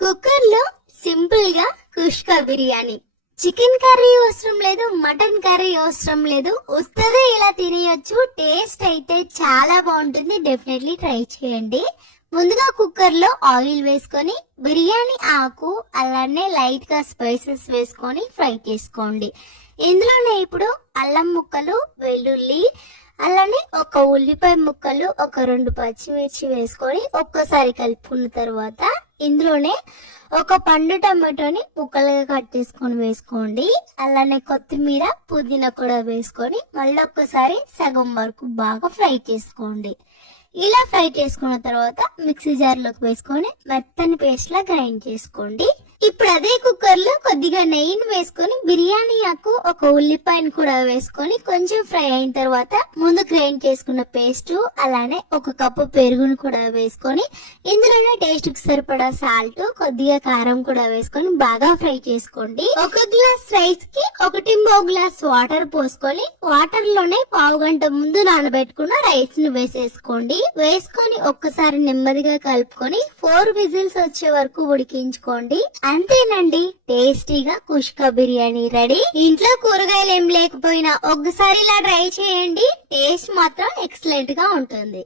Cooker లో simple గా కుష్కా biryani. Chicken curry అవసరం లేదు, మటన్ కర్రీ అవసరం లేదు, ఉత్తదే ఇలా తినేయొచ్చు. టేస్ట్ అయితే చాలా బాగుంటుంది. డెఫినెట్లీ ట్రై చేయండి. ముందుగా కుక్కర్ లో ఆయిల్ వేసుకొని బిర్యానీ ఆకు అలానే లైట్ గా స్పైసెస్ వేసుకొని ఫ్రై చేసుకోండి. ఇందులోనే ఇప్పుడు అల్లం ముక్కలు, వెల్లుల్లి, అలానే ఒక ఉల్లిపాయ ముక్కలు, ఒక 2 పచ్చిమిర్చి వేసుకొని ఒక్కసారి కలుపుకున్న తర్వాత ఇందులోనే ఒక పండు టమాటోని ముక్కలుగా కట్ చేసుకొని వేసుకోండి. అలానే కొత్తిమీర, పుదీనా కూడా వేసుకొని మళ్ళీ ఒక్కసారి సగం వరకు బాగా ఫ్రై చేసుకోండి. ఇలా ఫ్రై చేసుకున్న తర్వాత మిక్సీ జార్ లోకి వేసుకొని మెత్తని పేస్ట్ లా గ్రైండ్ చేసుకోండి. ఇప్పుడు అదే కుక్కర్ లో కొద్దిగా నెయ్యిని వేసుకొని బిర్యానీ ఆకు, ఒక ఉల్లిపాయను కూడా వేసుకొని కొంచెం ఫ్రై అయిన తర్వాత ముందు గ్రైండ్ చేసుకున్న పేస్ట్, అలానే ఒక కప్పు పెరుగును కూడా వేసుకొని ఇందులోనే టేస్ట్ కి సరిపడా సాల్ట్, కొద్దిగా కారం కూడా వేసుకొని బాగా ఫ్రై చేసుకోండి. ఒక గ్లాస్ రైస్ కి 1.5 గ్లాస్ వాటర్ పోసుకొని వాటర్ లోనే పావు గంట ముందు నానబెట్టుకున్న రైస్ ను వేసేసుకోండి. వేసుకొని ఒక్కసారి నెమ్మదిగా కలుపుకొని 4 విజిల్స్ వచ్చే వరకు ఉడికించుకోండి. అంతేనండి, టేస్టీగా కుష్కా బిర్యానీ రెడీ. ఇంట్లో కూరగాయలు ఏం లేకపోయినా ఒక్కసారి ఇలా ట్రై చేయండి. టేస్ట్ మాత్రం ఎక్సలెంట్ గా ఉంటుంది.